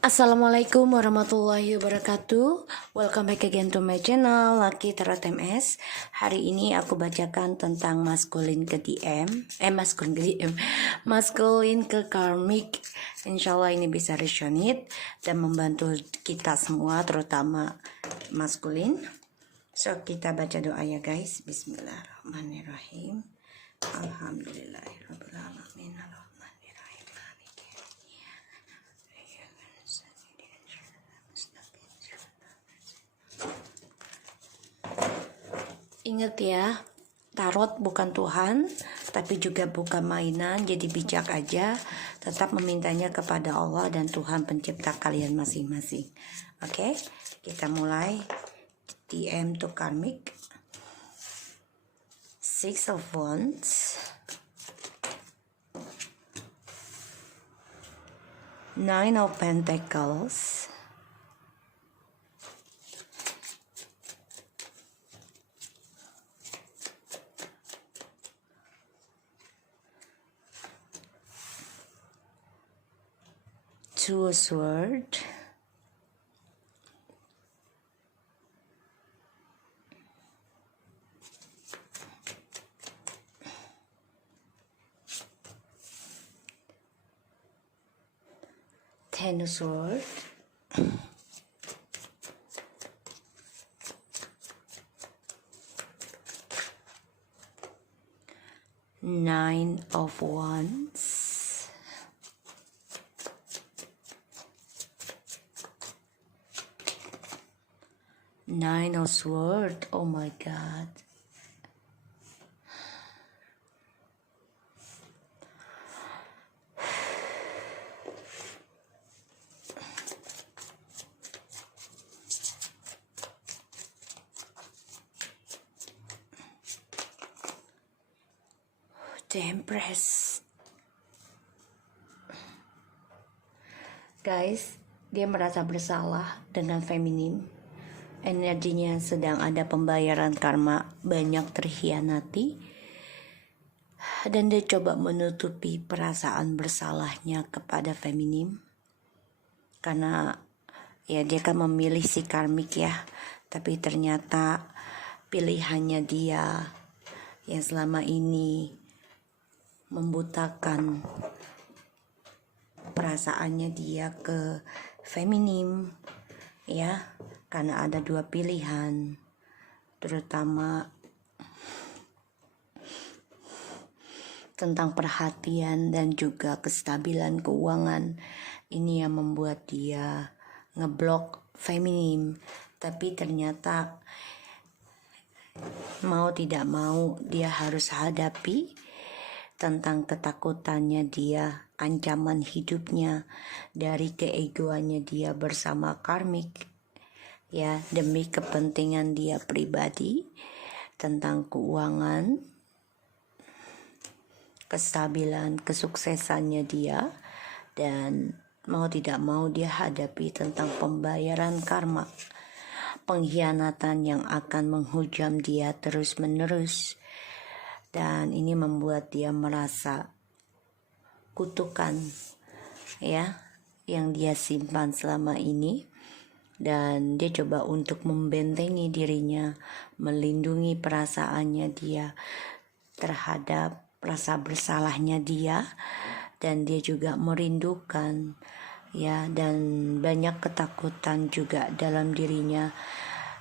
Assalamualaikum warahmatullahi wabarakatuh. Welcome back again to my channel Lucky Tarot MS. Hari ini aku bacakan tentang maskulin ke DM, maskulin ke karmik. Insyaallah ini bisa resonate dan membantu kita semua, terutama maskulin. So kita baca doa ya guys. Bismillahirrahmanirrahim. Alhamdulillahirabbil alamin. Ingat ya, tarot bukan Tuhan, tapi juga bukan mainan, jadi bijak aja. Tetap memintanya kepada Allah dan Tuhan pencipta kalian masing-masing. Oke, kita mulai. DM to karmic. Six of Wands. Nine of Pentacles. Two of Swords. Ten of Swords. Nine of Wands. Nine of Swords. Oh my God. The Empress. Guys, dia merasa bersalah dengan feminim. Energinya sedang ada pembayaran karma, banyak terhianati. Dan dia coba menutupi perasaan bersalahnya kepada feminim. Karena ya dia kan memilih si karmik ya. Tapi ternyata pilihannya dia yang selama ini membutakan perasaannya dia ke feminim ya, karena ada dua pilihan, terutama tentang perhatian dan juga kestabilan keuangan. Ini yang membuat dia ngeblok feminim. Tapi ternyata mau tidak mau dia harus hadapi tentang ketakutannya dia, ancaman hidupnya dari keegoannya dia bersama karmik ya, demi kepentingan dia pribadi, tentang keuangan, kestabilan, kesuksesannya dia. Dan mau tidak mau dia hadapi tentang pembayaran karma, pengkhianatan yang akan menghujam dia terus menerus. Dan ini membuat dia merasa kutukan ya yang dia simpan selama ini. Dan dia coba untuk membentengi dirinya, melindungi perasaannya dia terhadap rasa bersalahnya dia. Dan dia juga merindukan ya, dan banyak ketakutan juga dalam dirinya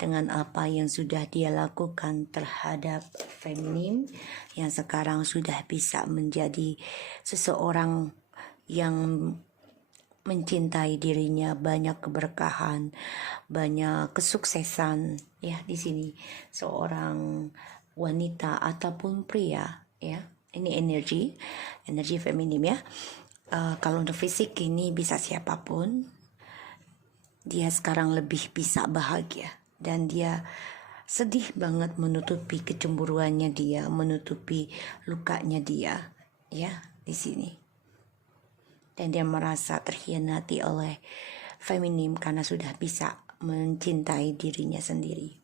dengan apa yang sudah dia lakukan terhadap feminim, yang sekarang sudah bisa menjadi seseorang yang mencintai dirinya, banyak keberkahan, banyak kesuksesan ya di sini. Seorang wanita ataupun pria ya, ini energi feminim ya. Kalau untuk fisik ini bisa siapapun. Dia sekarang lebih bisa bahagia. Dan dia sedih banget menutupi kecemburuannya dia, menutupi lukanya dia ya di sini. Dan dia merasa terhianati oleh feminim karena sudah bisa mencintai dirinya sendiri.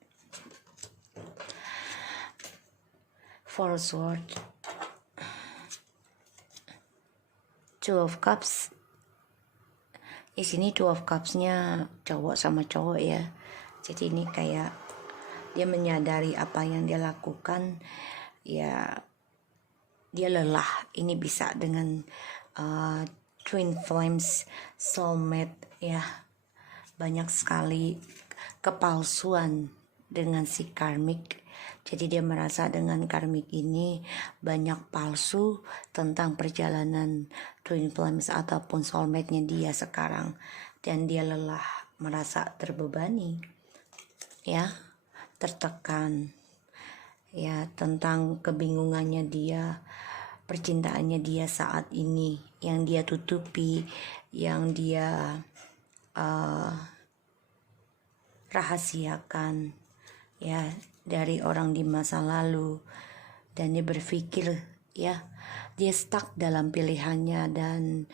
Four of Swords, Two of Cups. Di sini Two of Cups-nya cowok sama cowok ya. Jadi ini kayak dia menyadari apa yang dia lakukan, ya dia lelah. Ini bisa dengan twin flames, soulmate ya. Banyak sekali kepalsuan dengan si karmik. Jadi dia merasa dengan karmik ini banyak palsu tentang perjalanan twin flames ataupun soulmate-nya dia sekarang. Dan dia lelah, merasa terbebani, ya, tertekan, ya, tentang kebingungannya dia, percintaannya dia saat ini, yang dia tutupi, yang dia rahasiakan, ya, dari orang di masa lalu. Dan dia berpikir, ya, dia stuck dalam pilihannya, dan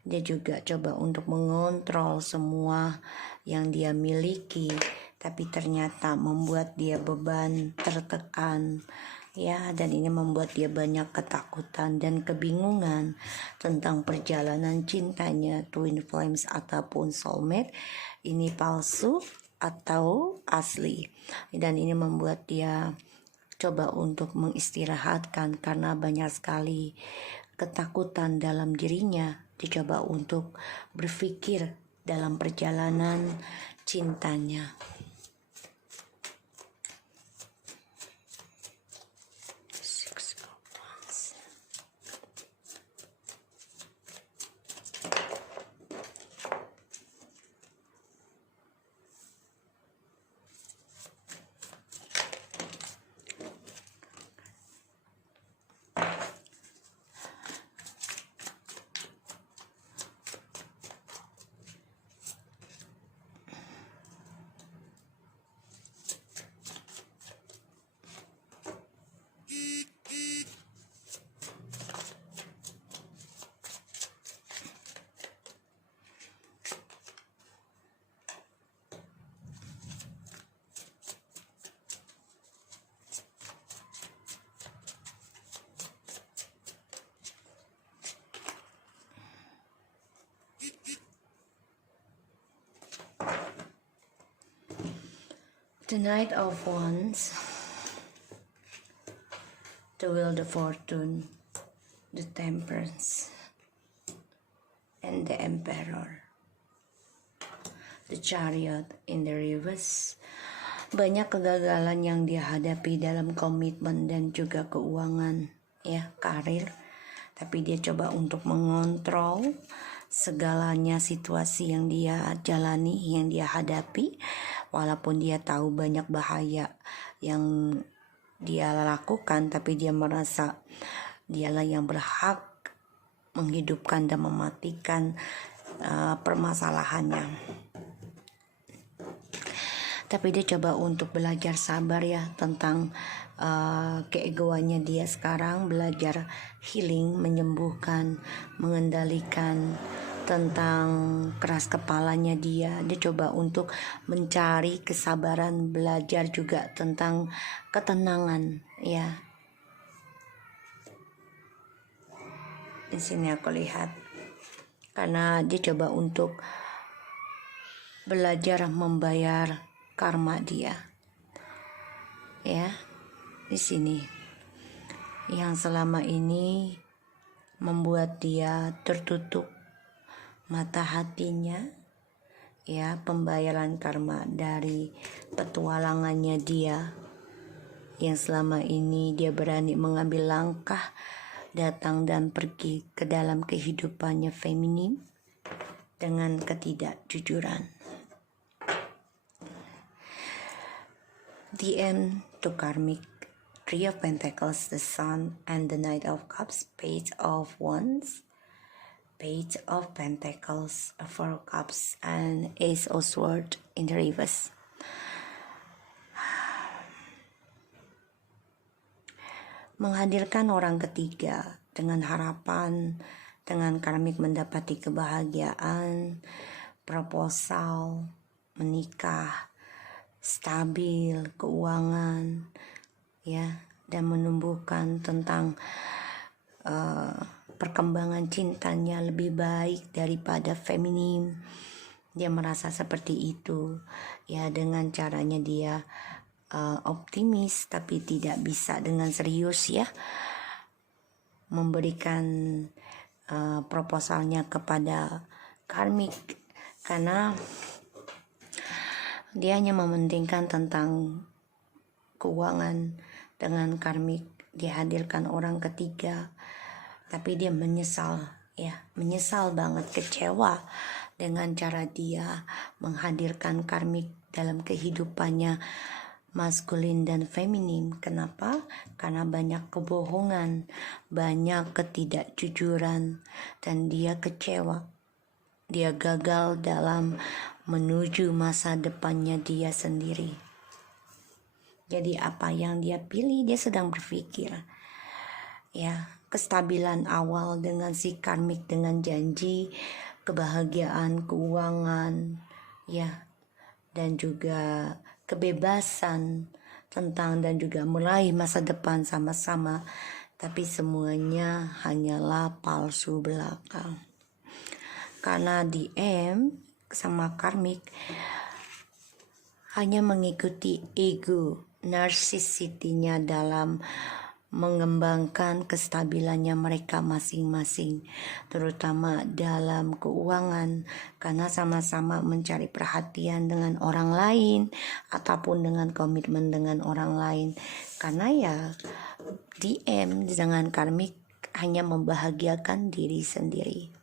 dia juga coba untuk mengontrol semua yang dia miliki, tapi ternyata membuat dia beban, tertekan, ya. Dan ini membuat dia banyak ketakutan dan kebingungan tentang perjalanan cintanya twin flames ataupun soulmate, ini palsu atau asli. Dan ini membuat dia coba untuk mengistirahatkan karena banyak sekali ketakutan dalam dirinya. Dicoba untuk berpikir dalam perjalanan cintanya. The Knight of Wands, the Wheel of Fortune, the Temperance, and the Emperor, the Chariot in the reverse. Banyak kegagalan yang dia hadapi dalam komitmen dan juga keuangan, ya, karir. Tapi dia coba untuk mengontrol segalanya, situasi yang dia jalani, yang dia hadapi. Walaupun dia tahu banyak bahaya yang dia lakukan, tapi dia merasa dialah yang berhak menghidupkan dan mematikan permasalahannya. Tapi dia coba untuk belajar sabar, ya, tentang keegoannya dia sekarang, belajar healing, menyembuhkan, mengendalikan tentang keras kepalanya dia. Dia coba untuk mencari kesabaran, belajar juga tentang ketenangan, ya. Di sini aku lihat, karena dia coba untuk belajar membayar karma dia, ya. Di sini yang selama ini membuat dia tertutup mata hatinya, ya, pembayaran karma dari petualangannya dia, yang selama ini dia berani mengambil langkah datang dan pergi ke dalam kehidupannya feminim dengan ketidakjujuran. The End to Karmic, Three of Pentacles, the Sun, and the Knight of Cups, Page of Wands, Page of Pentacles, Four of Cups, and Ace of Swords in the reverse. Menghadirkan orang ketiga dengan harapan, dengan karmik mendapati kebahagiaan, proposal, menikah, stabil, keuangan, ya, dan menumbuhkan tentang perkembangan cintanya lebih baik daripada feminim. Dia merasa seperti itu ya, dengan caranya dia optimis tapi tidak bisa dengan serius ya memberikan proposalnya kepada karmik, karena dia hanya mementingkan tentang keuangan. Dengan karmik dihadirkan orang ketiga, tapi dia menyesal banget, kecewa dengan cara dia menghadirkan karmik dalam kehidupannya maskulin dan feminin. Kenapa? Karena banyak kebohongan, banyak ketidakjujuran, dan dia kecewa. Dia gagal dalam menuju masa depannya dia sendiri. Jadi apa yang dia pilih, dia sedang berpikir ya, kestabilan awal dengan si karmik, dengan janji kebahagiaan keuangan ya, dan juga kebebasan tentang dan juga meraih masa depan sama-sama, tapi semuanya hanyalah palsu belaka. Karena DM sama karmik hanya mengikuti ego narsisitinya dalam mengembangkan kestabilannya mereka masing-masing, terutama dalam keuangan, karena sama-sama mencari perhatian dengan orang lain ataupun dengan komitmen dengan orang lain. Karena ya DM dengan karmik hanya membahagiakan diri sendiri.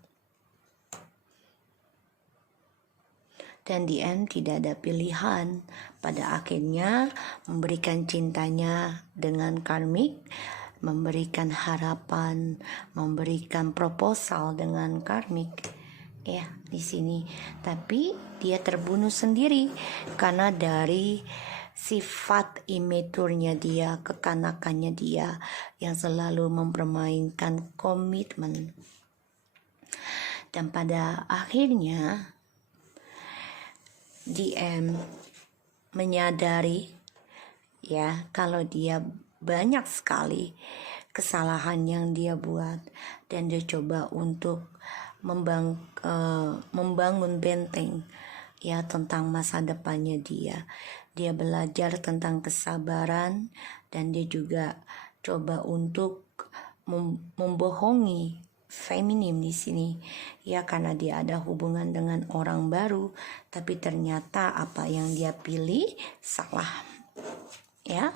Dan DM tidak ada pilihan, pada akhirnya memberikan cintanya dengan karmik, memberikan harapan, memberikan proposal dengan karmik ya di sini. Tapi dia terbunuh sendiri karena dari sifat immaturnya dia, kekanakannya dia yang selalu mempermainkan komitmen. Dan pada akhirnya DM menyadari ya kalau dia banyak sekali kesalahan yang dia buat, dan dia coba untuk membangun benteng ya tentang masa depannya dia. Dia belajar tentang kesabaran, dan dia juga coba untuk membohongi feminim di sini ya, karena dia ada hubungan dengan orang baru, tapi ternyata apa yang dia pilih salah ya,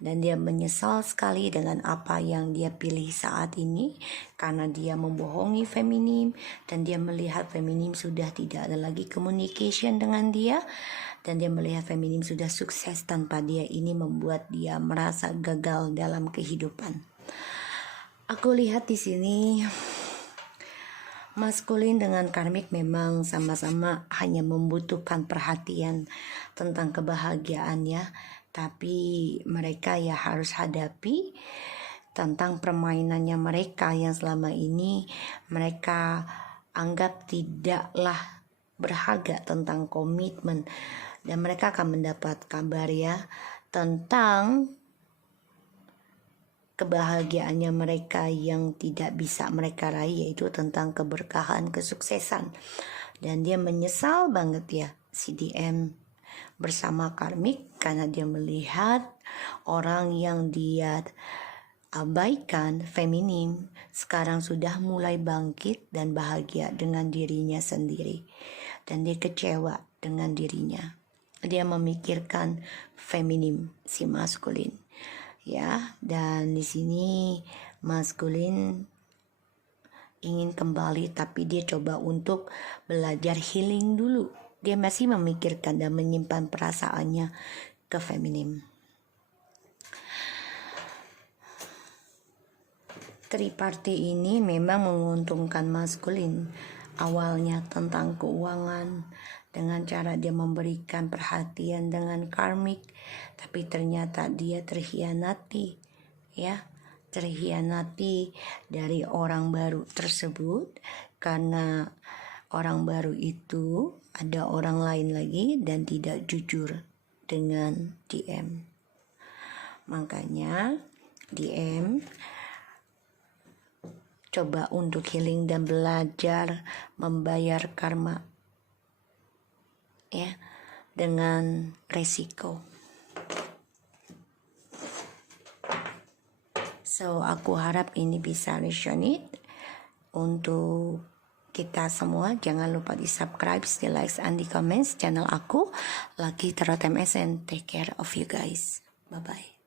dan dia menyesal sekali dengan apa yang dia pilih saat ini, karena dia membohongi feminim, dan dia melihat feminim sudah tidak ada lagi communication dengan dia, dan dia melihat feminim sudah sukses tanpa dia. Ini membuat dia merasa gagal dalam kehidupan. Aku lihat di sini maskulin dengan karmik memang sama-sama hanya membutuhkan perhatian tentang kebahagiaan ya, tapi mereka ya harus hadapi tentang permainannya mereka yang selama ini mereka anggap tidaklah berharga tentang komitmen, dan mereka akan mendapat kabar ya tentang kebahagiaannya mereka yang tidak bisa mereka raih, yaitu tentang keberkahan, kesuksesan. Dan dia menyesal banget ya si DM bersama karmik, karena dia melihat orang yang dia abaikan feminim sekarang sudah mulai bangkit dan bahagia dengan dirinya sendiri, dan dia kecewa dengan dirinya. Dia memikirkan feminim si maskulin ya, dan di sini maskulin ingin kembali, tapi dia coba untuk belajar healing dulu. Dia masih memikirkan dan menyimpan perasaannya ke feminim. Triparti ini memang menguntungkan maskulin. Awalnya tentang keuangan dengan cara dia memberikan perhatian dengan karmik, tapi ternyata dia terhianati ya, terhianati dari orang baru tersebut, karena orang baru itu ada orang lain lagi dan tidak jujur dengan DM. Makanya DM coba untuk healing dan belajar membayar karma ya dengan resiko. So aku harap ini bisa resonate untuk kita semua. Jangan lupa di subscribe, di like, and di comments channel aku. Lagi Tarot MS and take care of you guys. Bye bye.